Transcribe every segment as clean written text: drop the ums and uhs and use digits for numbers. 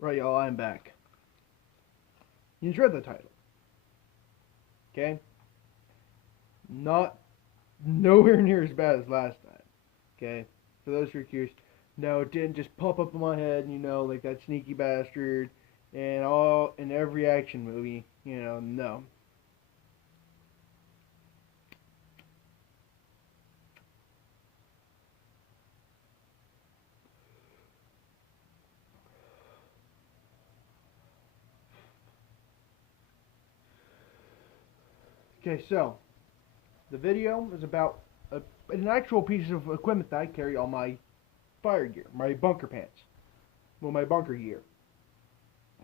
Right, y'all, I'm back. You just read the title. Okay? Not nowhere near as bad as last time. Okay? For those who are curious, no, it didn't just pop up in my head, like that sneaky bastard and all in every action movie, no. Okay, so the video is about an actual piece of equipment that I carry on my fire gear, my bunker pants. Well, my bunker gear.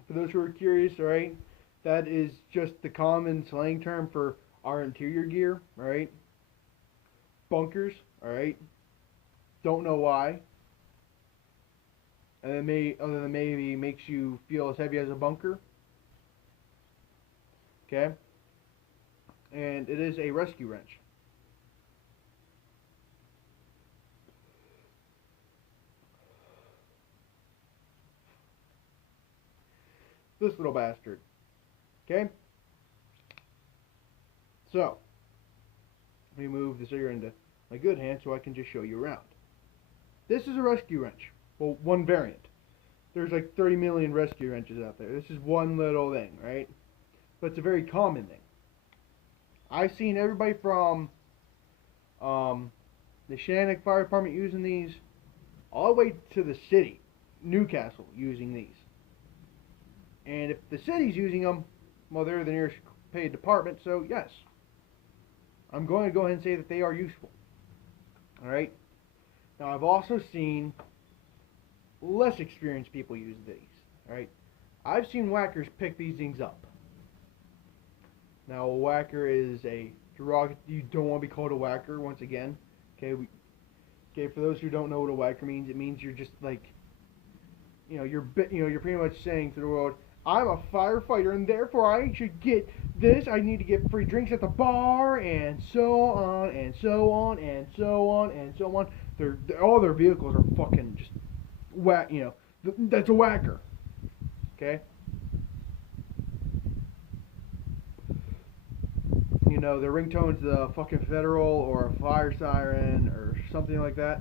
For those who are curious, alright, that is just the common slang term for our interior gear, alright? Bunkers, alright? Don't know why. And it may, other than maybe makes you feel as heavy as a bunker. Okay? And it is a rescue wrench. This little bastard. Okay? So, let me move this here into my good hand so I can just show you around. This is a rescue wrench. Well, one variant. There's like 30 million rescue wrenches out there. This is one little thing, right? But it's a very common thing. I've seen everybody from the Shannock Fire Department using these, all the way to the city, Newcastle, using these. And if the city's using them, well, they're the nearest paid department, so yes. I'm going to go ahead and say that they are useful. Alright? Now, I've also seen less experienced people use these. Alright? I've seen whackers pick these things up. Now, a whacker is a derogatory. You don't want to be called a whacker, once again. Okay, for those who don't know what a whacker means, it means you're just like, you're pretty much saying to the world, I'm a firefighter and therefore I should get this. I need to get free drinks at the bar and so on and so on and so on and so on. All their vehicles are fucking just whack. That's a whacker. Okay. Their ringtone's the fucking Federal or a fire siren or something like that.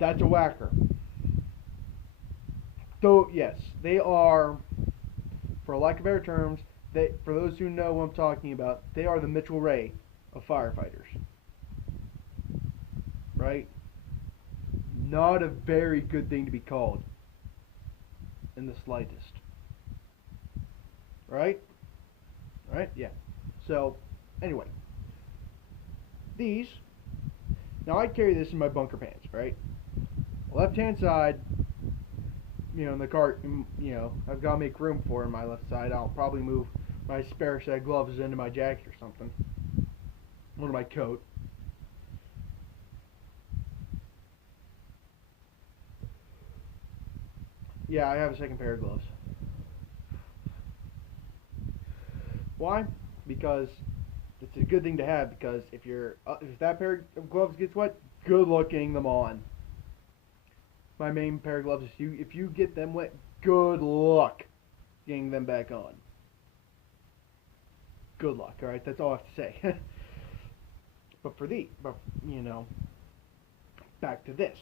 That's a whacker. Though, yes, they are, for lack of better terms, for those who know what I'm talking about, they are the Mitchell Ray of firefighters. Right? Not a very good thing to be called in the slightest. Right? Right? Yeah. So, anyway. These, now I carry this in my bunker pants, right? Left hand side, in the cart, I've got to make room for in my left side. I'll probably move my spare set of gloves into my jacket or something. Under my coat. Yeah, I have a second pair of gloves. Why? Because it's a good thing to have, because if that pair of gloves gets wet, good luck getting them on. My main pair of gloves, if you get them wet, good luck getting them back on. Good luck, alright? That's all I have to say. But back to this.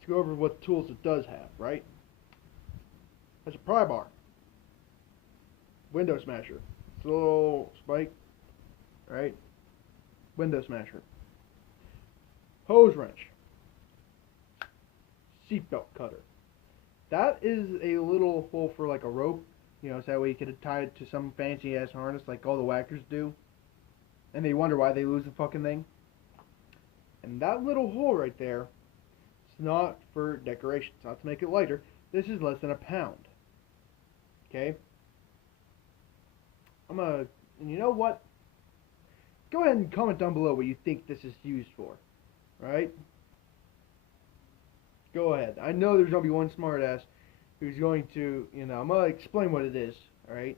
Let's go over what tools it does have, right? Has a pry bar. Window smasher. It's a little spike, right? Window smasher. Hose wrench. Seatbelt cutter. That is a little hole for like a rope, so that way you could tie it to some fancy ass harness like all the whackers do. And they wonder why they lose the fucking thing. And that little hole right there, it's not for decoration. It's not to make it lighter. This is less than a pound. Okay? And you know what? Go ahead and comment down below what you think this is used for. Right? Go ahead. I know there's going to be one smartass who's going to, I'm going to explain what it is. Alright?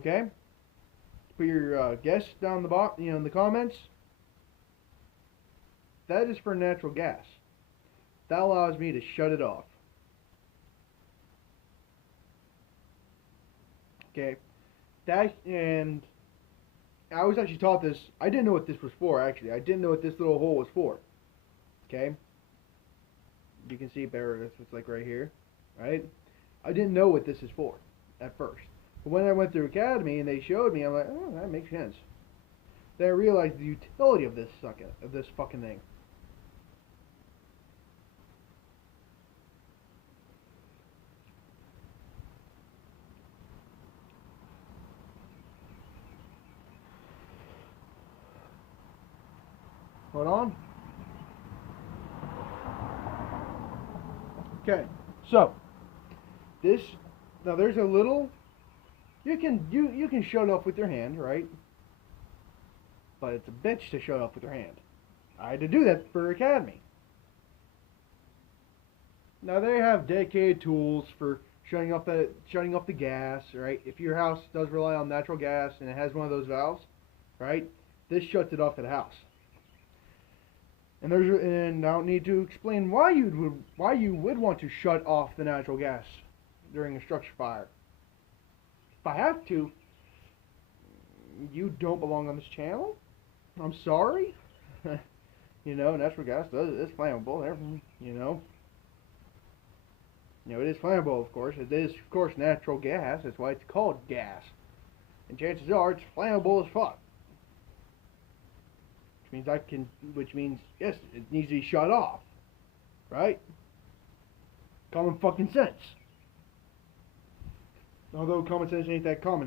Okay? Put your guess down the bottom, in the comments. That is for natural gas. That allows me to shut it off. Okay? And I was actually taught this. I didn't know what this was for, actually. I didn't know what this little hole was for. Okay? You can see better, it's like right here. Right? I didn't know what this is for at first. But when I went through Academy and they showed me, I'm like, oh, that makes sense. Then I realized the utility of this fucking thing. Hold on. Okay, so this now there's a little you can shut it off with your hand, right? But it's a bitch to shut it off with your hand. I had to do that for Academy. Now they have dedicated tools for shutting off the gas, right? If your house does rely on natural gas and it has one of those valves, right? This shuts it off to the house. And I don't need to explain why you would want to shut off the natural gas during a structure fire. If I have to, you don't belong on this channel. I'm sorry. Natural gas is flammable. It is flammable, of course. It is, of course, natural gas. That's why it's called gas. And chances are it's flammable as fuck. Which means, yes, it needs to be shut off. Right? Common fucking sense. Although common sense ain't that common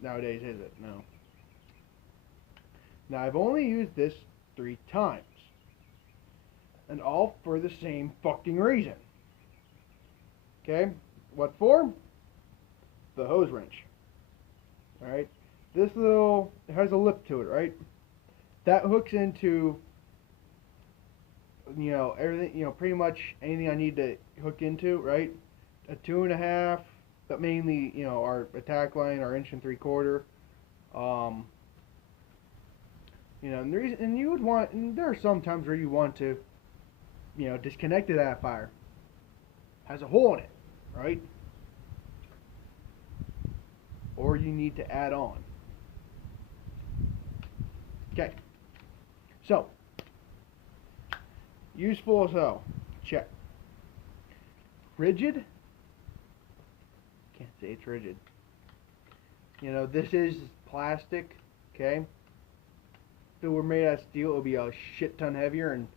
nowadays, is it? No. Now, I've only used this 3 times. And all for the same fucking reason. Okay? What for? The hose wrench. Alright? This it has a lip to it, right? That hooks into, everything, pretty much anything I need to hook into, right? A 2.5, but mainly, our attack line, our 1 3/4. And the reason, and you would want, and there are some times where you want to, disconnect it at fire. Has a hole in it, right? Or you need to add on. Okay. So, useful as hell. Check. Rigid? Can't say it's rigid. This is plastic, okay? If it were made out of steel, it would be a shit ton heavier, and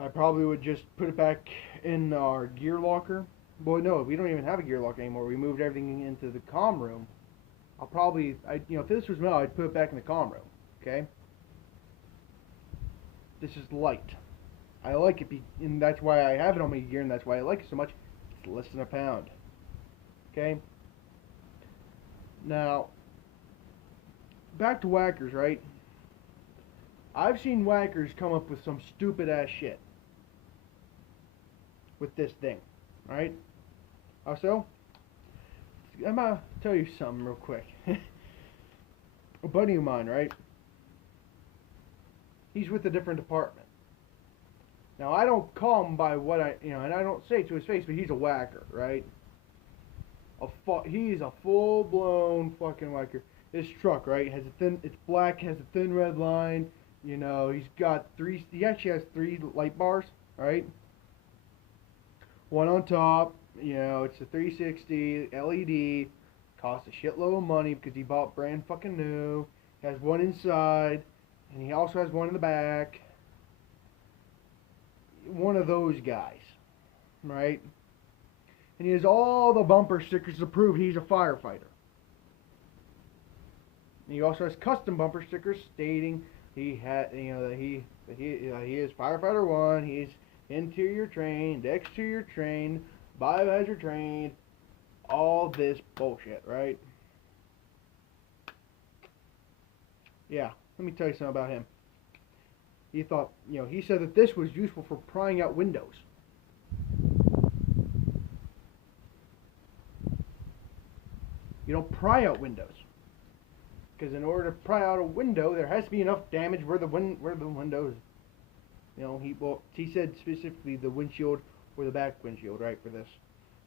I probably would just put it back in our gear locker. Well, no, we don't even have a gear locker anymore. We moved everything into the comm room. If this was metal, I'd put it back in the comm room, okay? This is light. I like it, and that's why I have it on my gear, and that's why I like it so much. It's less than a pound. Okay? Now, back to whackers, right? I've seen whackers come up with some stupid ass shit with this thing, right? Also, I'm gonna tell you something real quick. A buddy of mine, right? He's with a different department. Now, I don't call him by what and I don't say it to his face, but he's a whacker, right? He's a full-blown fucking whacker. This truck, right, it's black, has a thin red line. He actually has 3 light bars, right? One on top, it's a 360 LED. Costs a shitload of money because he bought brand fucking new. Has one inside. And he also has one in the back. One of those guys. Right? And he has all the bumper stickers to prove he's a firefighter. And he also has custom bumper stickers stating he is firefighter 1, he's interior trained, exterior trained, biohazard trained, all this bullshit, right? Yeah. Let me tell you something about him. He thought, he said that this was useful for prying out windows. He You don't pry out windows. Because in order to pry out a window, there has to be enough damage where the window is. You know, he said specifically the windshield or the back windshield, right, for this.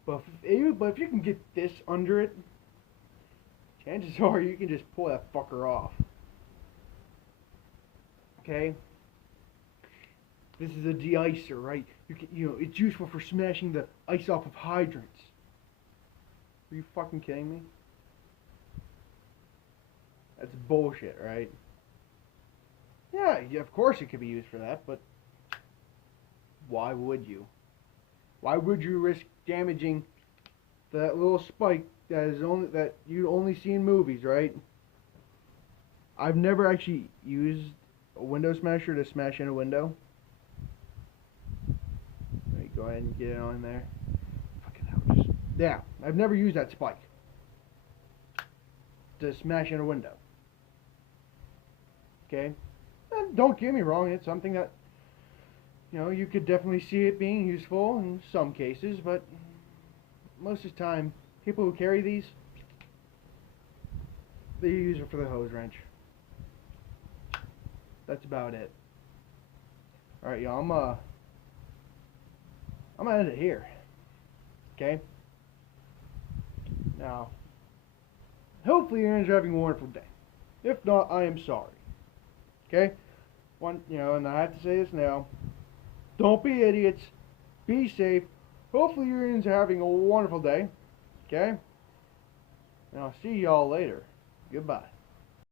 But if you can get this under it, chances are you can just pull that fucker off. Okay? This is a de-icer, right? It's useful for smashing the ice off of hydrants. Are you fucking kidding me? That's bullshit, right? Yeah, of course it could be used for that, but why would you? Why would you risk damaging that little spike that you only see in movies, right? I've never actually used a window smasher to smash in a window. Let me go ahead and get it on there. Fucking hell, yeah, I've never used that spike to smash in a window. Okay? And don't get me wrong, it's something that, you could definitely see it being useful in some cases, but most of the time, people who carry these, they use it for the hose wrench. That's about it. Alright, y'all, I'm gonna end it here. Okay? Now, hopefully you're having a wonderful day. If not, I am sorry. Okay? And I have to say this now. Don't be idiots. Be safe. Hopefully you're having a wonderful day. Okay? And I'll see y'all later. Goodbye.